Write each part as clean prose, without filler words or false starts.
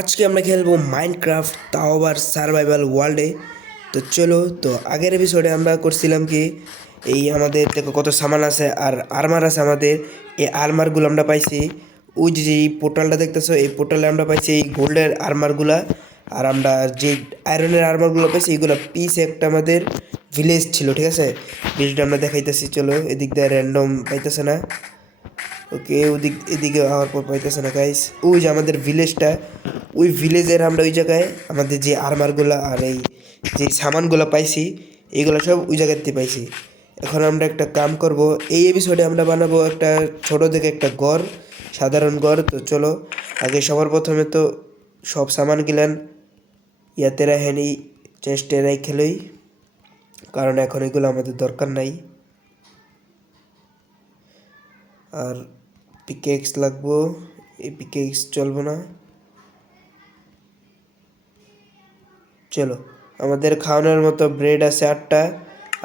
আজকে আমরা খেলবো মাইনক্রাফট, তাও আবার সার্ভাইভাল ওয়ার্ল্ডে। তো চলো, তো আগের এপিসোডে আমরা করছিলাম কি, এই আমাদের দেখো কত সামান আছে আর আর্মার আছে আমাদের। এই আর্মারগুলো আমরা পাইছি ওই যে এই পোর্টালটা দেখতেছো, এই পোর্টালে আমরা পাইছি এই গোল্ডের আর্মারগুলা। আর আমরা যে আয়রনের আর্মারগুলো পাইছি এইগুলো পিস একটা আমাদের ভিলেজ ছিল, ঠিক আছে। ভিলেজটা আমরা দেখাইতেছি, চলো। এদিক দিয়ে র্যান্ডম পাইতেছে না, ওকে। ওদিক এদিকে হওয়ার পর পাইতেছে না গাইস। ওই যে আমাদের ভিলেজটা, ওই ভিলেজের আমরা ওই জায়গায় আমাদের যে আর্মারগুলো আর এই যে সামানগুলো পাইছি, এইগুলো সব ওই জায়গাতে পাইছি। এখন আমরা একটা কাম করব, এই এপিসোডে আমরা বানাবো একটা ছোট থেকে একটা গড়, সাধারণ গড়। তো চলো, আগে সবার প্রথমে তো সব সামান গিলান ইয়াতে রাখেনি, চেস্টে খেলই, কারণ এখন এগুলো আমাদের দরকার নাই। আর পিকেক্স লাগবো, এই পিকেক্স চলবো না। চলো, আমাদের খাওয়ানোর মতো ব্রেড আছে 8টা।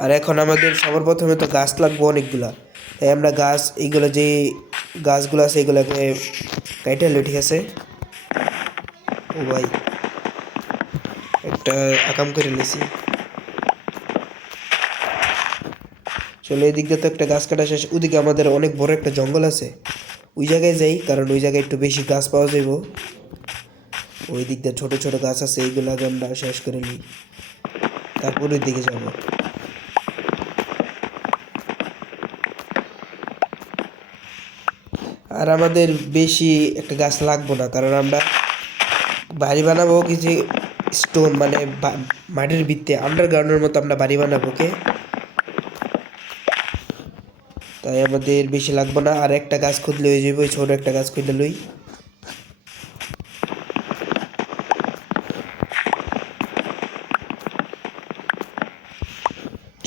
আর এখন আমাদের সবার প্রথমে তো গাছ লাগবো অনেকগুলা, তাই আমরা গাছ, এইগুলো যে গাছগুলো আছে এগুলোকে কাইটে হলো, ঠিক আছে। ও ভাই, একটা আকাম করে নিয়েছি। চলো, এদিক দিয়ে তো একটা গাছ কাটা শেষ, ওদিকে আমাদের অনেক বড় একটা জঙ্গল আছে, ওই জায়গায় যাই, কারণ ওই জায়গায় একটু বেশি গাছ পাওয়া যাইব। ওই দিক দিয়ে ছোটো ছোটো গাছ আছে, এইগুলো আগে আমরা শেষ করে নিই, তারপর ওই দিকে যাবো। আর আমাদের বেশি একটা গাছ লাগবো না, কারণ আমরা বাড়ি বানাবো কিছু স্টোন, মানে মাটির ভিত্তে আন্ডারগ্রাউন্ডের মতো আমরা বাড়ি বানাবো, ওকে। তাই আমাদের বেশি লাগবো না, আর একটা গাছ খুঁজলে হয়ে যাবে, ওই ছোটো একটা গাছ খুঁজলে লই।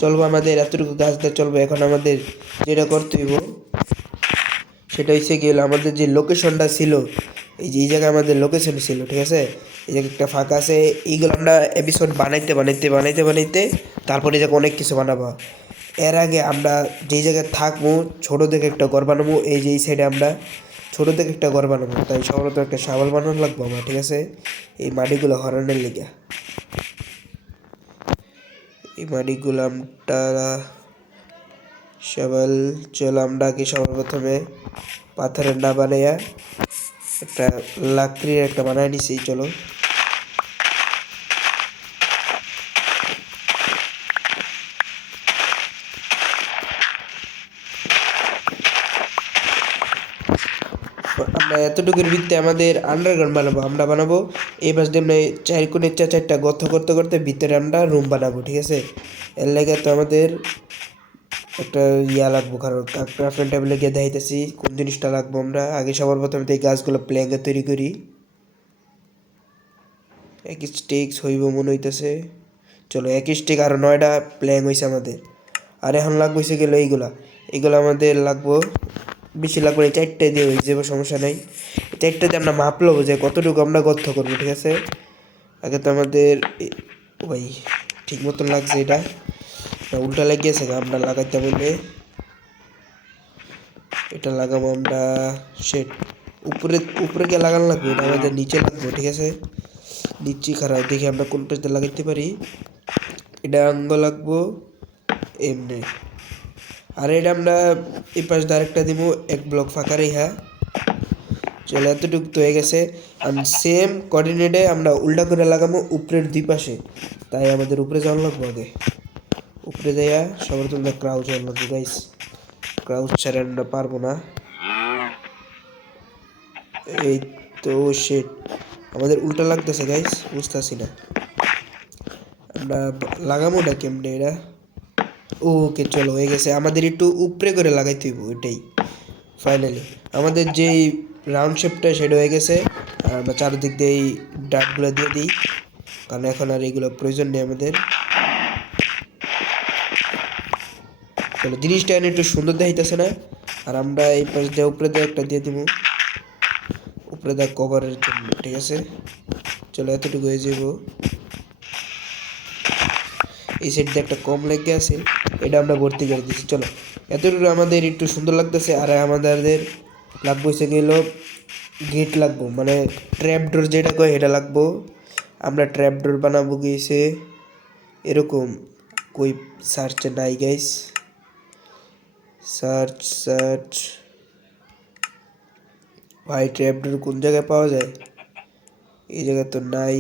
চলবো, আমাদের এতটুকু গাছ দিয়ে চলবো। এখন আমাদের যেটা করতে হইব সেটা হচ্ছে গেল, আমাদের যে লোকেশনটা ছিল, এই যে এই জায়গায় আমাদের লোকেশন ছিল, ঠিক আছে। এই জায়গায় একটা ফাঁকা আছে, এইগুলো আমরা এপিসোড বানাইতে বানাইতে বানাইতে বানাইতে তারপরে এই জায়গায় অনেক কিছু বানাবো। এর আগে আমরা যেই জায়গায় থাকবো ছোটো থেকে একটা ঘর বানাবো, এই যে এই সাইডে আমরা ছোটো থেকে একটা ঘর বানাবো, তাই সর্বত একটা শাবল বানানো লাগবো আমার, ঠিক আছে, এই মাটিগুলো হরানোর লেগে। এই মাটিগুলো আমরা শাবল, চলো আমরা আগে সবার প্রথমে পাথরের না বানাইয়া একটা লাকড়ির একটা বানাই নিছি, চলো। আমরা এতটুকুর ভিত্তিতে আমাদের আন্ডারগ্রাউন্ড বানাবো, আমরা বানাবো এই পাশ দিয়ে আমরা 4 কোণে 4টা গর্ত করতে করতে ভিতরে আমরা রুম বানাবো, ঠিক আছে। এর লেগে তো আমাদের একটা ইয়া লাগবো, কারণ ক্রাফটিং টেবিলে গিয়ে দেখাইতেছি কোন জিনিসটা লাগবো। আমরা আগে সবার প্রথমে এই গাছগুলো প্ল্যাঙ্কে তৈরি করি, এক স্টিক্স হইব মনে হইতেছে। চলো, এক স্টিক আর 9টা প্ল্যাঙ্ক হয়েছে আমাদের। আর এখন লাগবো হয়েছে গেলো এইগুলা, এইগুলো আমাদের লাগবো বেশি লাগবে না, 4টে দিয়ে হয়ে যাবে, সমস্যা নেই। 4টেতে আমরা মাপ লবো যে কতটুকু আমরা গর্ত করবো, ঠিক আছে। আগে তো আমাদের ভাই ঠিক মতন লাগছে, এটা উল্টা লাগিয়েছে, আমরা লাগাইতে বললে এটা লাগাবো আমরা। সেট উপরে উপরে গিয়ে লাগানো লাগবে, এটা আমাদের নিচে লাগবে, ঠিক আছে। নিচে খারাপ দেখি আমরা কোন পাশে লাগাইতে পারি। এটা আঙ্গ লাগবো এমনি, আর এটা আমরা এই পাশ দিয়ে আরেকটা দিব, এক ব্লক ফাঁকা রেখা। চলো, এতটুকু তো হয়ে গেছে। আর সেম কোঅর্ডিনেটে আমরা উল্টা করে লাগাবো উপরের 2 পাশে, তাই আমাদের উপরে যাওয়া লাগবো। আগে উপরে যাইয়া সবার তুলতে ক্রাউচ যাওয়া লাগবে গাইস, ক্রাউচ ছাড়া আমরা পারবো না। এই তো শেট, আমাদের উল্টা লাগতেছে গাইস, বুঝতেছি না আমরা লাগাবোটা কেমনে এটা। ওকে, চলো হয়ে গেছে। আমাদের একটু উপরে করে লাগাইতে হইব, এটাই ফাইনালি আমাদের যেই রাউন্ড শেপটা সেটা হয়ে গেছে। আর আমরা চারদিক দিয়ে এই ডাটগুলো দিয়ে দিই, কারণ এখন আর এগুলো প্রয়োজন নেই আমাদের। চলো, জিনিসটা এনে একটু সুন্দর দেখাইতেছে না। আর আমরা এই পাশ দিয়ে উপরে দিয়ে একটা দিয়ে দিব, উপরে দেওয়া কভারের জন্য, ঠিক আছে। চলো, এতটুকু হয়ে যাব। এই সাইড দিয়ে একটা কম লেগে আছে, এটা আমরা ভর্তি করে দিচ্ছি। চলো, এতটুকু আমাদের একটু সুন্দর লাগতেছে। আর আমাদের লাগবে হচ্ছে গেল গেট লাগবো, মানে ট্র্যাপ ডোর যেটা কয় এটা লাগবো। আমরা ট্র্যাপ ডোর বানাবো গিয়েছে এরকম, কই সার্চে নাই গাইস, সার্চ সার্চ ভাই ট্র্যাপ ডোর কোন জায়গায় পাওয়া যায়? এই জায়গায় তো নাই।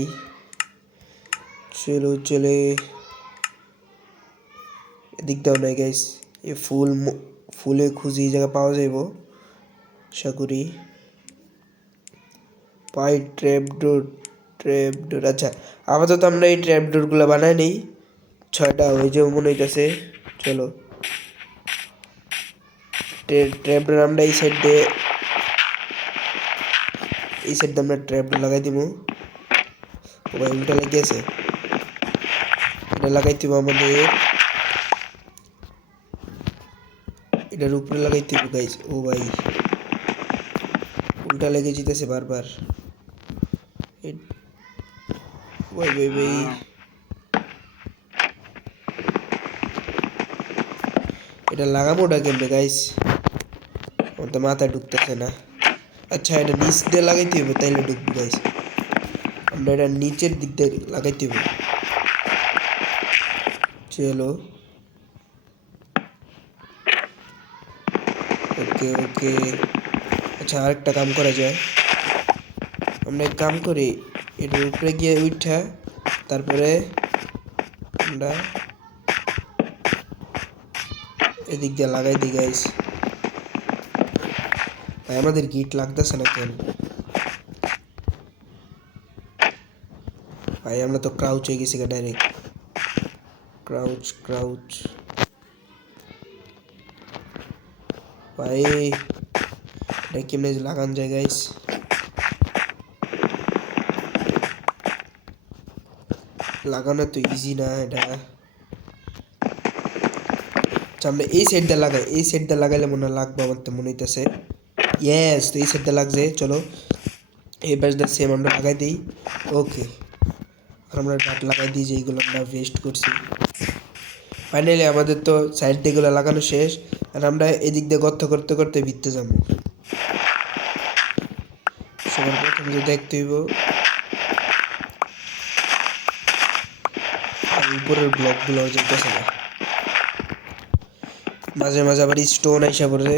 চলো চলে এদিক দাও নাই গাইস, এ ফুলে খুঁজি এই জায়গায় পাওয়া যাইব আশা করি। পাই ট্র্যাপ ডোর, আচ্ছা আপাতত আমরা এই ট্র্যাপ ডোরগুলো বানাই নেই, 6টা ওই যে মনে হইতেছে। চলো ট্র্যাপ ডোর আমরা এই সাইড দিয়ে আমরা ট্র্যাপ ডোর লাগাই দিব। ও ভাই উল্টা লাগিয়েছে, এটা লাগাই দিব আমাদের এটার উপরে লাগাইতে হবে গাইস। ও ভাই উল্টা লেগে যেতেছে বারবার। ভাই ভাই ভাই এটা লাগাবোটা কেমনে গাইস, আমার তো মাথায় ঢুকতেছে না। আচ্ছা এটা নিচ দিয়ে লাগাইতে হবে তাইলে ঢুকবো গাইস। আমরা এটা নিচের দিক দিয়ে লাগাইতে হবে। চলো ওকে ওকে। আচ্ছা আরেকটা কাম করা যায়, আমরা এক কাম করি, এটার উপরে গিয়ে উঠা তারপরে আমরা এদিক দিয়ে লাগাই দিই গাইস। ভাই আমাদের গিট লাগতেছে না কেন ভাই? আমরা তো ক্রাউচ হয়ে গেছি ডাইরেক্ট, ক্রাউচ ক্রাউচ। ভাই এটা কেমনে লাগান যায় গাইস? লাগানো তো ইজি না এটা। আচ্ছা আমরা এই সাইডটা লাগাই, এই সাইডটা লাগাইলে মনে লাগবে, আমার তো মনে হইতেছে। ইয়েস, তো এই সাইডটা লাগছে। চলো এই ব্যাচটা সেম আমরা লাগাই দিই। ওকে, আর আমরা ডাট লাগাই দিই যেইগুলো আমরা ওয়েস্ট করছি। ফাইনালি আমাদের তো সাইড দিকগুলো লাগানো শেষ, আর আমরা এদিক দিয়ে গর্ত করতে করতে ভিততে যাবো। সবার প্রথম যে দেখতে হইব উপরের ব্লকগুলো যেতেছে না, মাঝে মাঝে আবার স্টোন আইসা পড়ে।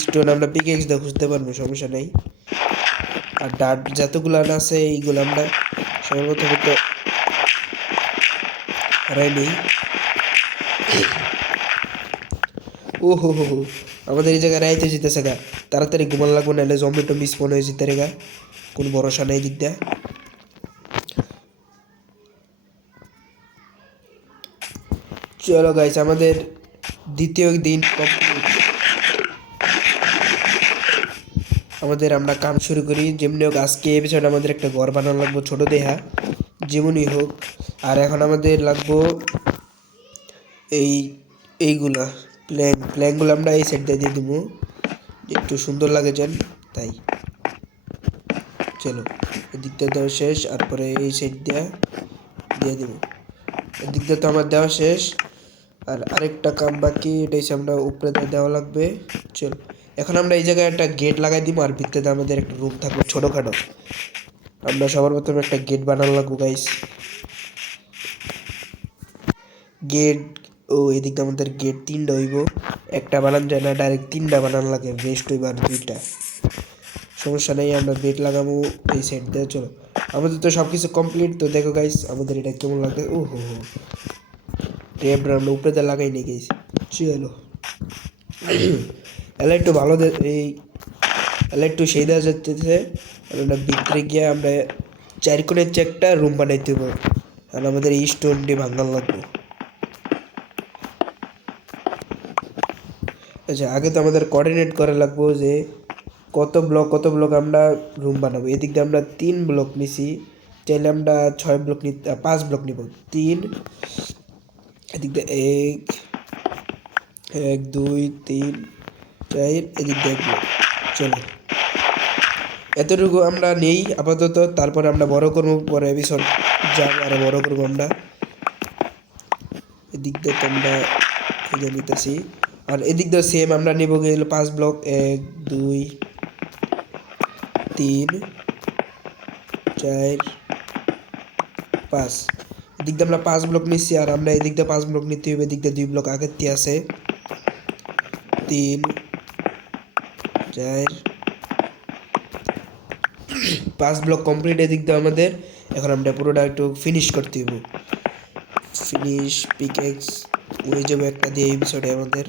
স্টোন আমরা পিকেক্স দিয়ে খুঁজতে পারবো, সমস্যা নেই। আর ডাট যতগুলো আছে এইগুলো আমরা সর্বপ্রথম তো হারাই নেই। ও হো হো হো, আমাদের এই জায়গায় রাইতে যেতেছে গা, তাড়াতাড়ি ঘুমান লাগবো, নাহলে জম্বি টম্বি স্পন হয়ে যেতে রে গা, কোনো ভরসা নেই দিক দিয়ে। চলো গাইস আমাদের দ্বিতীয় দিন কমপ্লিট। আমাদের আমরা কাম শুরু করি যেমনি হোক। আজকে এপিসোড আমাদের একটা ঘর বানানো লাগবো ছোট দেহা, যেমনই হোক। আর এখন আমাদের লাগবো এইগুলা প্ল্যানগুলো আমরা এই সাইড দিয়ে দেবো, একটু সুন্দর লাগে যেন, তাই। চলো এদিকটা দেওয়া শেষ, তারপরে এই সাইড দিয়ে দেবো। এদিকটা তো আমার দেওয়া শেষ, আর আরেকটা কাম বাকি, এটা হচ্ছে আমরা উপরে দেওয়া লাগবে। চলো এখন আমরা এই জায়গায় একটা গেট লাগাই দিব, আর ভিতরে আমাদের একটা রুম থাকবে ছোটোখাটো। আমরা সবার প্রথমে একটা গেট বানানো লাগবো গাইস। গেট, ও এদিকে আমাদের গেট 3টা হইব, একটা বানানো যায় না, ডাইরেক্ট 3টা বানানো লাগে, বেস্ট হইব আর 2টা। সমস্যা নেই, আমরা গেট লাগাবো এই সাইড দিয়ে। চলো আমাদের তো সব কিছু কমপ্লিট, তো দেখো গাইস আমাদের এটা কেমন লাগে। ও হো হো, টেপটা আমরা উপরে দিয়ে লাগাই নিয়ে গেছি। চলো এলা একটু ভালো এই এলা একটু সেই দেওয়া যাচ্ছে। আমরা ভিতরে গিয়ে আমরা 4 কোণের একটা রুম বানাইতে হবে, আর আমাদের এই স্টোনটি ভাঙান লাগবে। আচ্ছা আগে তো আমাদের কোঅর্ডিনেট করা লাগবে যে কত ব্লক আমরা রুম বানাবো। এদিক দিয়ে আমরা 3 ব্লক নিছি, চাইলে আমরা 6 ব্লক 5 ব্লক নিব। 3, এদিক দিয়ে 1 2 3 4, এদিক দিয়ে 1 ব্লক। চলো এতটুকু আমরা নেই আপাতত, তারপরে আমরা বড় করবো, পরে এপিসোড যাবো আরো বড় করবো আমরা। এদিক দিয়ে তো আমরা খুঁজে নিতেছি, আর এদিক দিয়ে সেম আমরা নেব গেল 5 ব্লক, 1 2 3 4 5 এদিক দিয়ে আমরা 5 ব্লক নিচ্ছি আর আমরা এদিক দিয়ে 5 ব্লক নিতে হবে এদিক দিয়ে 2 ব্লক আগের দিয়ে আছে 3 4 5 ব্লক কমপ্লিট এদিক দিয়ে আমাদের এখন আমরা পুরোটা একটু ফিনিশ করতে হবে ফিনিশ পিকেক্স ওই যাবে একটা দিয়ে এই বিষয়টা আমাদের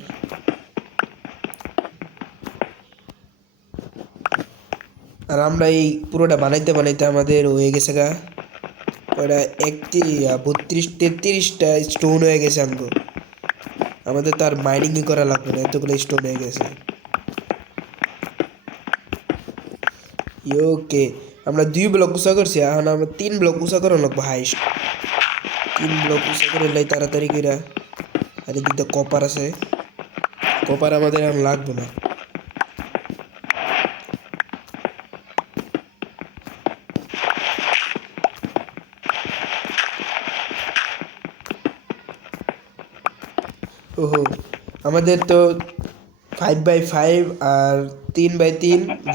আর আমরা এই পুরোটা বানাইতে বানাইতে আমাদের হয়ে গেছে গা ওটা 32-33টা স্টোন হয়ে গেছে আমাদের তো আর মাইনিংই করা লাগবে না এতগুলো স্টোন হয়ে গেছে ওকে আমরা 2 ব্লক উঁচা করছি এখন আমরা 3 ব্লক উঁচা করা লাগবো হাইস্ট 3 ব্লক উঁচা করে লাই তাড়াতাড়ি কইরা আর এদিক দিয়ে কপার আছে কপার আমাদের এখন লাগবে না ওহো আমাদের তো 5x5 আর 3x3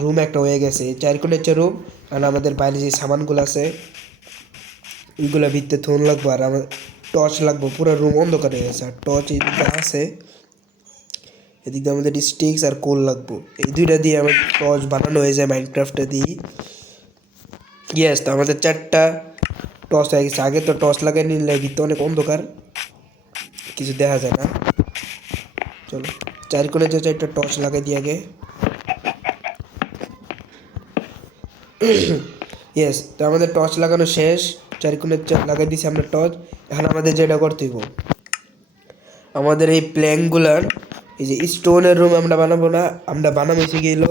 রুম একটা হয়ে গেছে 4 কোণের রুম আর আমাদের বাইরে যে সামানগুলো আছে ওইগুলো ভিতরে থোন লাগবো আর আমার টর্চ লাগবো পুরো রুম অন্ধকার হয়ে গেছে আর টর্চ এদিকে আছে এদিকে আমাদের স্টিক্স আর কোল লাগবো এই দুইটা দিয়ে আমার টর্চ বানানো হয়ে যায় মাইনক্রাফটে দিয়ে ইয়েস তো আমাদের 4টা টর্চ হয়ে গেছে আগে তো টর্চ লাগাই নিলে ভিতরে অনেক অন্ধকার কিছু দেখা যায় না চলো 4 কোণে যে 4টা টর্চ লাগাই দিয়ে আগে ইয়েস তো আমাদের টর্চ লাগানো শেষ 4 কোণে লাগাই দিয়েছি আমরা টর্চ এখন আমাদের যেটা করতে হইব আমাদের এই প্ল্যাঙ্কগুলার এই যে স্টোনের রুম আমরা বানাবো না আমরা বানাবো শিখে গেলো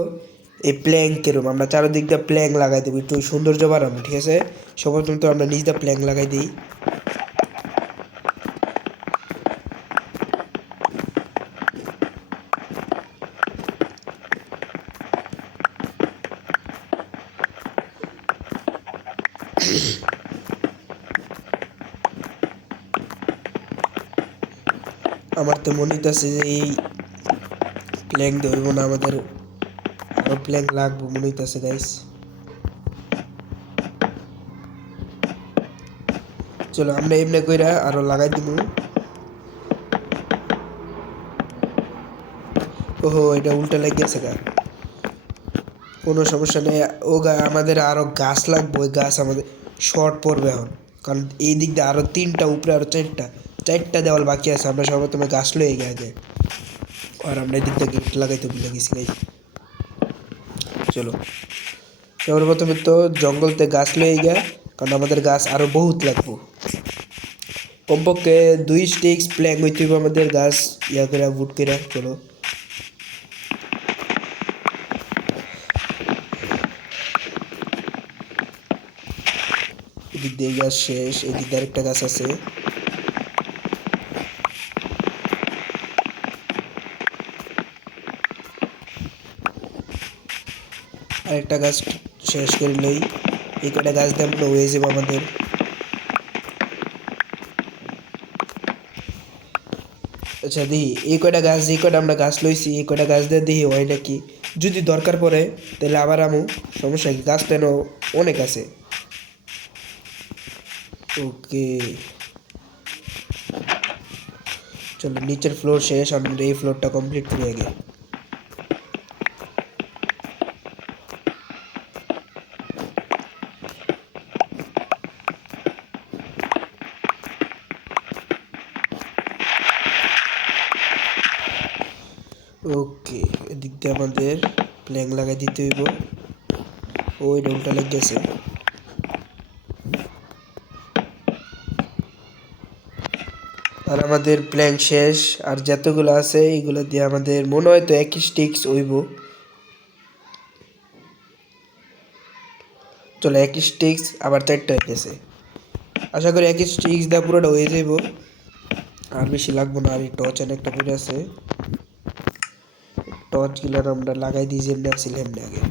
এই প্ল্যাঙ্কের রুম আমরা চারদিক দিয়ে প্ল্যাঙ্ক লাগাই দেবো একটু সৌন্দর্য বাড়াবো ঠিক আছে সর্বপ্রথম তো আমরা নিজ দিয়ে প্ল্যাঙ্ক লাগাই দিই আমার তো মনে হইতেছে যে এই প্ল্যাঙ্ক ধরবো না আমাদের আরো প্ল্যাঙ্ক লাগবো মনে হইতেছে গাইস চলো আমরা এমনি কইরা আরো লাগাই দিব ওহো এটা উল্টা লাগিয়েছে গা কোনো সমস্যা নেই আমাদের আরো গাছ লাগবে ওই গাছ আমাদের শর্ট পড়বে এখন কারণ এই দিক দিয়ে আরো 3টা উপরে আরো 4টা দেওয়াল বাকি আছে আমরা সর্বপ্রথমে গাছ লয়ে গিয়ে আগে আর আমরা এই দিক দিয়ে গেট লাগাইতে ভুলে গেছি গাইস চলো সর্বপ্রথমে তো জঙ্গলতে গাছ লয়ে গিয়া কারণ আমাদের গাছ আরো বহুত লাগবো কমপক্ষে 2 স্টিক্স প্ল্যাঙ্ক হইতে হবে আমাদের গাছ ইয়া করে বুট করে চলো এদিক দিয়ে গাছ শেষ এদিক দিয়ে আরেকটা গাছ আছে আরেকটা গাছ শেষ করে লই এই কটা গাছ দিয়ে আমরা হয়ে যাবো আমাদের আচ্ছা দিই এই কটা গাছ যে কটা আমরা গাছ লইছি এই কটা গাছ দিয়ে দিই হয় নাকি যদি দরকার পড়ে তাহলে আবার আমু সমস্যা কি গাছ তো অনেক আছে ওকে চলো নিচের ফ্লোর শেষ আমরা এই ফ্লোরটা কমপ্লিট করি আগে ওকে এদিক দিয়ে আমাদের প্ল্যাঙ্ক লাগাই দিতে হইব ওই ডোলটা লেগেছে আর আমাদের প্ল্যাঙ্ক শেষ আর যতগুলো আছে এইগুলো দিয়ে আমাদের মনে হয় তো 1 স্টিক্স হইব চলো 1 স্টিক্স আবার 4টা হয়ে গেছে আশা করি 1 স্টিক্স দিয়ে পুরোটা হয়ে যাইব আর বেশি লাগবে না আর এই টর্চ একটা পড়ে আছে টর্চ গুলো আমরা লাগাই দিই যেমনি আসছিল এমনি আগে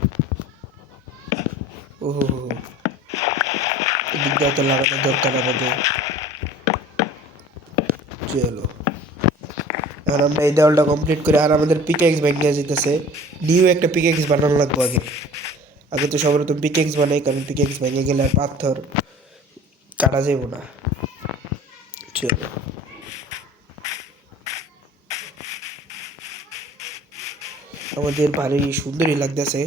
ওহো এদিক দিয়ে তো লাগানোর দরকার আমাদের চলো এখন আমরা এই দেওয়ালটা কমপ্লিট করে আর আমাদের পিকেক্স ভেঙে যেতেছে নিউ একটা পিকেক্স বানানো লাগবে আগে আগে তো সর্বপ্রথম পিকেক্স বানাই, কারণ পিকেক্স ভেঙে গেলে আর পাথর কাটা যাব না। চলো আমাদের ভারী সুন্দরই লাগতেছে।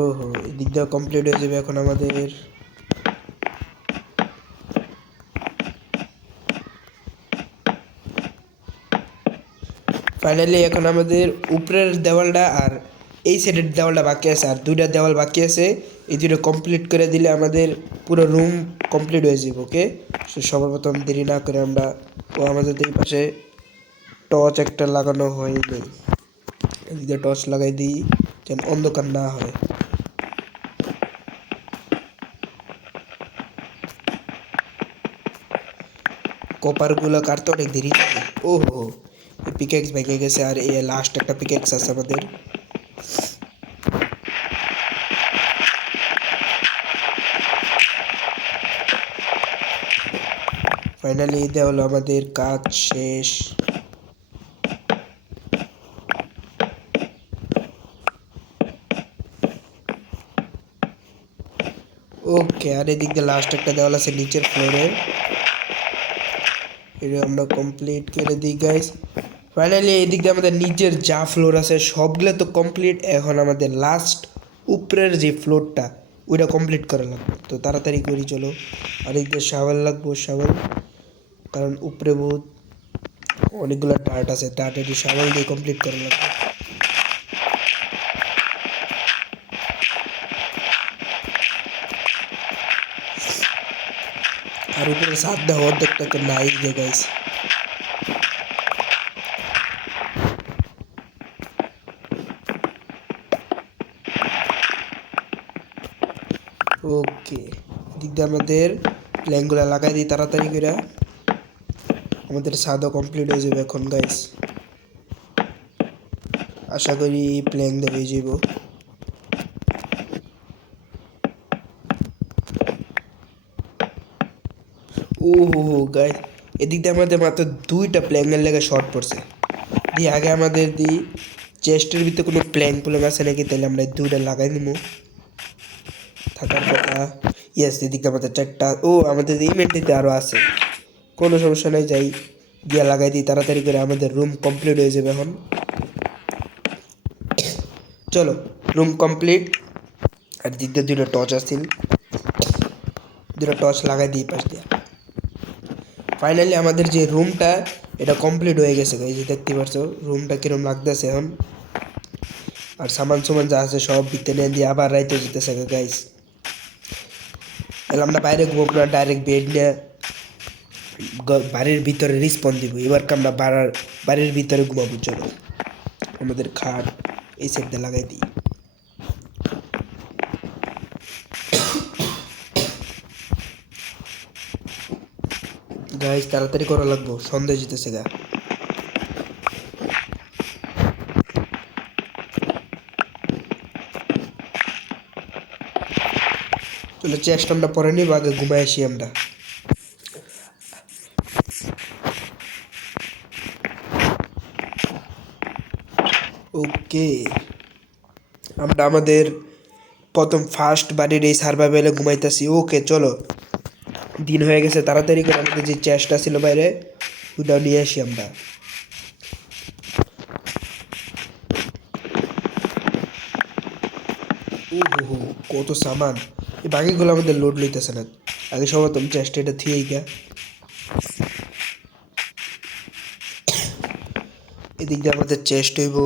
ওহো, এদিক দিয়ে কমপ্লিট হয়ে যাবে এখন আমাদের। ফাইনালি এখন আমাদের উপরের দেওয়ালটা আর এই সাইডের দেওয়ালটা বাকি আছে, আর দুইটা দেওয়াল বাকি আছে। এই দুটো কমপ্লিট করে দিলে আমাদের পুরো রুম কমপ্লিট হয়ে যাবে। ওকে, সর্বপ্রথম দেরি না করে আমরা আমাদের এই পাশে টর্চ একটা লাগানো হয়নি, এদিকে টর্চ লাগাই দিই যেন অন্ধকার না হয়। কপারগুলো কাটতে অনেক দেরি লাগে। ওহো, পিকেক্স ভেঙে গেছে, আর এই লাস্ট একটা পিকেক্স আছে আমাদের। ফাইনালি এটা হলো আমাদের কাজ শেষ। ওকে, আর এদিক দিয়ে লাস্ট একটা দেওয়াল আছে নিচের ফ্লোরে, এটা আমরা কমপ্লিট করে দিই গাইস। ফাইনালি এদিক দিয়ে আমাদের নিচের যা ফ্লোর আছে সবগুলো তো কমপ্লিট। এখন আমাদের লাস্ট উপরের যে ফ্লোরটা ওইটা কমপ্লিট করা লাগবে, তো তাড়াতাড়ি করি চলো। আর এদিক দিয়ে শাওয়াল লাগবো, শাওয়াল, কারণ উপরে বহুত অনেকগুলো ডার্ট আছে, ডার্ট এটি শাওয়াল দিয়ে কমপ্লিট করা লাগবে। আর উপরে সাত দেওয়া অর্ধেকটা তো নাই যে গাইস। ওকে, এদিক দিয়ে আমাদের প্ল্যানগুলো লাগাই দিই তাড়াতাড়ি করে, আমাদের ছাদও কমপ্লিট হয়ে যাবে এখন গাইস। আশা করি প্ল্যান দিয়ে হয়ে যাব। ও হো গাইস, এদিক দিয়ে আমাদের মাত্র দুইটা প্ল্যানের লেগে শর্ট পড়ছে। দিয়ে আগে আমাদের দিই চেস্টের ভিতরে কোনো প্ল্যান আছে নাকি, তাহলে আমরা দুইটা লাগাই নিব থাকার কথা। ইয়েস, এদিকে আমাদের চারটা। ও, আমাদের ইভেন্টটিতে আরও আছে, কোনো সমস্যা নেই, যাই গিয়া লাগাই দিই তাড়াতাড়ি করে, আমাদের রুম কমপ্লিট হয়ে যাবে এখন। চলো, রুম কমপ্লিট। আর দিক দিয়ে দুটো টর্চ আসছিল, দুটো টর্চ লাগাই দিই পাশ দিয়ে। ফাইনালি আমাদের যে রুমটা এটা কমপ্লিট হয়ে গেছে গাইস, দেখতে পারছো রুমটা কিরম লাগতেছে এখন। আর সামান সুমান যা আছে সব ভিতরে নিয়ে দিয়ে আবার রাইতে যেতেছে গাইস। তাহলে আমরা বাইরে ঘুমাবো না, ডাইরেক্ট বেড নিয়ে বাড়ির ভিতরে রিস্পন দিব। এবার আমরা বাড়ির ভিতরে ঘুমাবো। চলো, আমাদের খাট এই সাইড দিয়ে লাগাই দিই। গাইস তাড়াতাড়ি করা লাগবো, সন্ধ্যা যেতেছে গা। চলো, চেষ্টা আমরা পরে নিব, আগে ঘুমাই আসি আমরা। ওকে, আমরা আমাদের প্রথম ফার্স্ট বাড়ির এই সার্ভাইভালে ঘুমাইতেছি। ওকে চলো, দিন হয়ে গেছে, তাড়াতাড়ি করে আমাদের যে চেষ্টা ছিল বাইরে ওটাও নিয়ে আসি আমরা। ও হো, কত সামান! এই বাকিগুলো আমাদের লোড লইতেছে না। আগে সবাই তুমি চেষ্টা এটা থিয়েই গা। এদিক দিয়ে আমাদের চেস্ট হইব।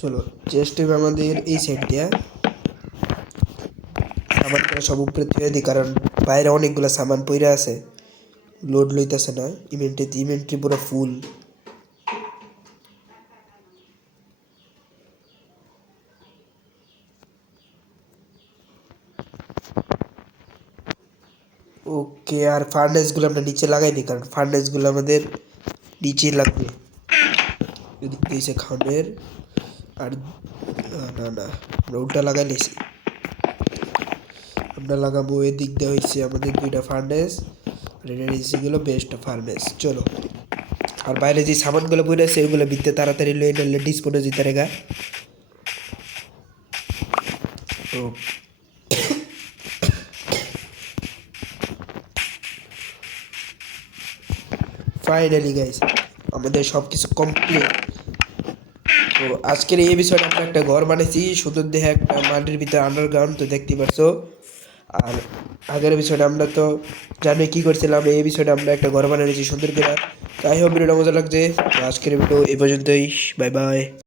চলো, চেস্ট হইব আমাদের এই সাইড দিয়া। সামানটা সব উপরে থুয়ে দিই, কারণ বাইরে অনেকগুলো সামান পইরা আছে, লোড লইতেছে না। ইভেন্টরি পুরো ফুল। ওকে, আর ফার্নেসগুলো আমরা নিচে লাগাই দিই, কারণ ফার্নেসগুলো আমাদের নিচেই লাগবে। এদিক দিয়েছে খানের, আর না না, আমরা উল্টা লাগাই নিয়েছি। আমরা লাগাবো এদিক দিয়ে হয়েছে আমাদের 2টা ফার্নেস, আর এটা নিচে গেলো বেস্ট ফার্নেস। চলো, আর বাইরে যে সামানগুলো পড়ে আছে ওইগুলো বিকতে তাড়াতাড়ি লয়ে নিলে ডিসপোজে যেতে রেগা। তো ফাইনালি গাইস আমাদের সব কিছু কমপ্লিট। তো আজকের এই এপিসোডে আমরা একটা ঘর বানাইছি সুন্দর দেখে, একটা মাটির ভিতরে আন্ডারগ্রাউন্ড, তো দেখতে পারছো। আর আগের এপিসোডে আমরা তো জানোই কী করছিলাম, এই এপিসোডে আমরা একটা ঘর বানিয়েছি সুন্দর করে। তাই হোক ভিডিওটা মজা লাগছে। তো আজকের ভিডিও এই পর্যন্তই, বাই বাই।